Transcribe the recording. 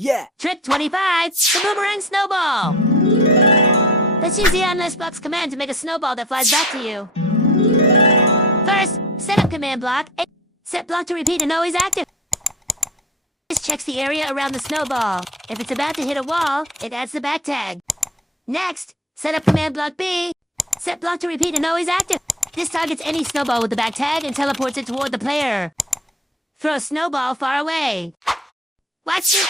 Yeah. Trick 25, the boomerang snowball. Let's use the endless box command to make a snowball that flies back to you. First, set up command block. Set block to repeat and always active. This checks the area around the snowball. If it's about to hit a wall, it adds the back tag. Next, set up command block B. Set block to repeat and always active. This targets any snowball with the back tag and teleports it toward the player. Throw a snowball far away. Watch it.